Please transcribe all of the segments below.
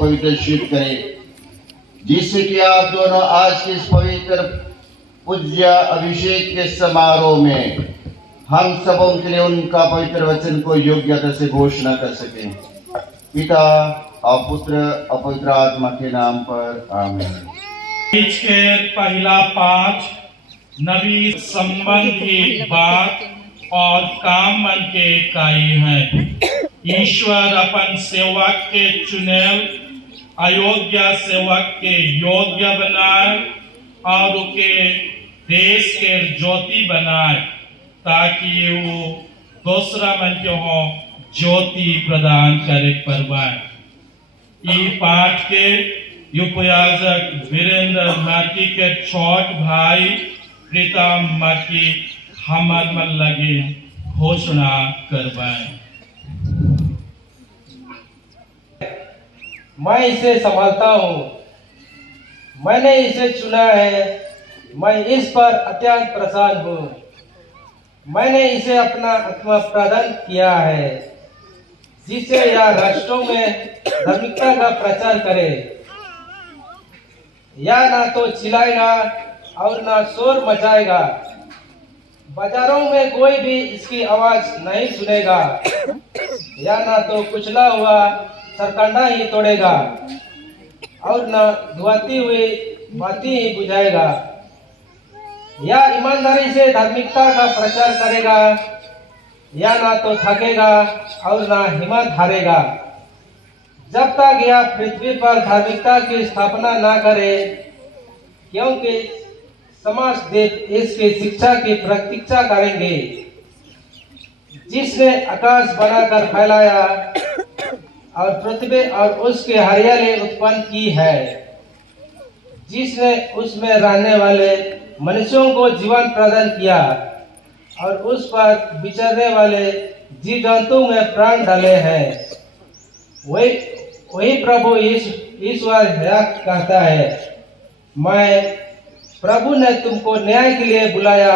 पवित्रशीत करें, जिससे कि आप दोनों आज के इस पवित्र पूज्य अभिषेक के समारोह में हम सबों के लिए उनका पवित्र वचन को योग्यता से घोषणा कर सकें। पिता और पुत्र और पवित्र आत्मा के नाम पर आमीन। बीच के पहला पाठ नबी संबंधी बात और काम मन के काई है। ईश्वर अपन सेवक के चुनेल अयोग्य सेवक के योग्य बनाए और उनके देश के ज्योति बनाए, ताकि वो दूसरा मन के हो ज्योति प्रदान करे परवाए। ई पाठ के उपयाजक वीरेंद्र मार्की के छोट भाई प्रीतम मार्की हमर मन लगे घोषणा करवाए। मैं इसे संभालता हूँ, मैंने इसे चुना है, मैं इस पर अत्यंत प्रसन्न हूँ। मैंने इसे अपना आत्मा प्रदान किया है, जिससे यह राष्ट्रों में धार्मिकता का प्रचार करे। यह ना तो चिल्लाएगा और ना शोर मचाएगा, बाजारों में कोई भी इसकी आवाज नहीं सुनेगा। यह ना तो कुचला हुआ सरकंडा ही तोड़ेगा और न धुआती हुई बाती ही बुझाएगा। यह ईमानदारी से धार्मिकता का प्रचार करेगा, या ना तो थकेगा और ना हिम्मत हारेगा, जब तक यह पृथ्वी पर धार्मिकता की स्थापना ना करे, क्योंकि समाज देव इसकी शिक्षा की प्रतीक्षा करेंगे। जिसने आकाश बनाकर फैलाया और पृथ्वी और उसके हरियाली उत्पन्न की है, जिसने उसमें रहने वाले मनुष्यों को जीवन प्रदान किया और उस पर विचरने वाले जीव जंतु में प्राण डाले हैं, वही प्रभु ईश्वर कहता है, मैं प्रभु ने तुमको न्याय के लिए बुलाया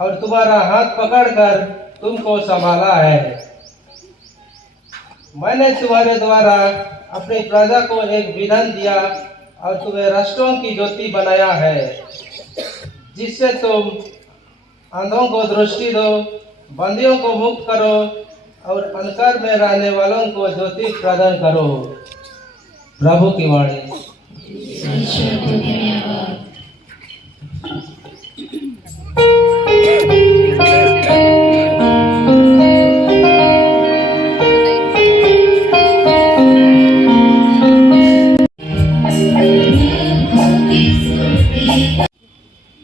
और तुम्हारा हाथ पकड़कर तुमको संभाला है। मैंने तुम्हारे द्वारा अपनी प्रजा को एक विधान दिया और तुम्हें राष्ट्रों की ज्योति बनाया है, जिससे तुम अंधों को दृष्टि दो, बंदियों को मुक्त करो और अंधकार में रहने वालों को ज्योति प्रदान करो। प्रभु की वाणी।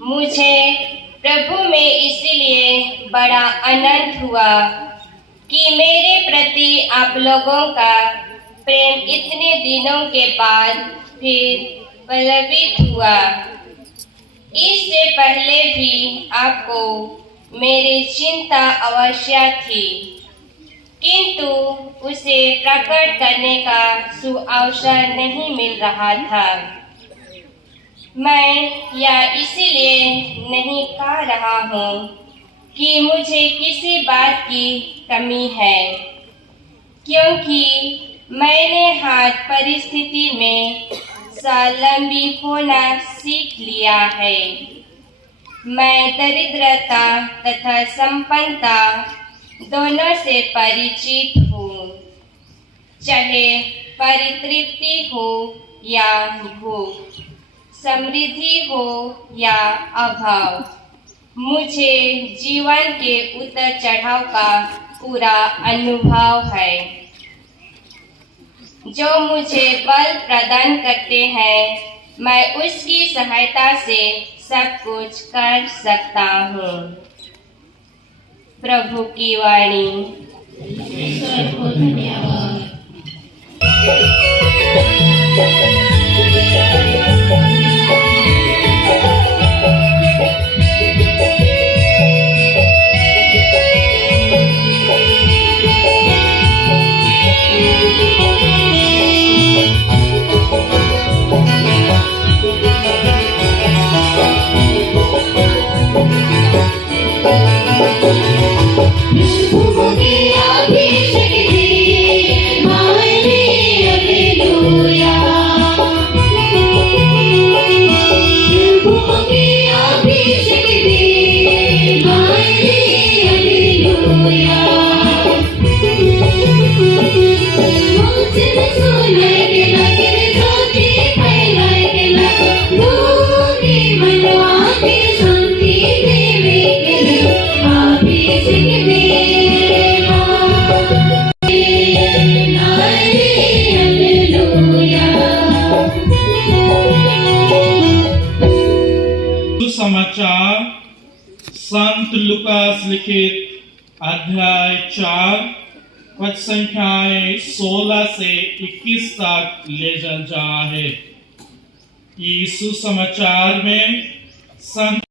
मुझे प्रभु में इसीलिए बड़ा आनंद हुआ कि मेरे प्रति आप लोगों का प्रेम इतने दिनों के बाद फिर बलवित हुआ। इससे पहले भी आपको मेरी चिंता अवश्य थी, किंतु उसे प्रकट करने का सुअवसर नहीं मिल रहा था। मैं यह इसीलिए नहीं कह रहा हूँ कि मुझे किसी बात की कमी है, क्योंकि मैंने हर परिस्थिति में स्वावलंबी होना सीख लिया है। मैं दरिद्रता तथा संपन्नता दोनों से परिचित हूँ। चाहे परितृप्ति हो या भूख, समृद्धि हो या अभाव, मुझे जीवन के उतार चढ़ाव का पूरा अनुभव है। जो मुझे बल प्रदान करते हैं, मैं उसकी सहायता से सब कुछ कर सकता हूँ। प्रभु की वाणी। ईश्वर को धन्यवाद। समाचार संत लुकास लिखित अध्याय 4 पद संख्याएं 16 से 21 तक ले जा है। यीशु समाचार में संत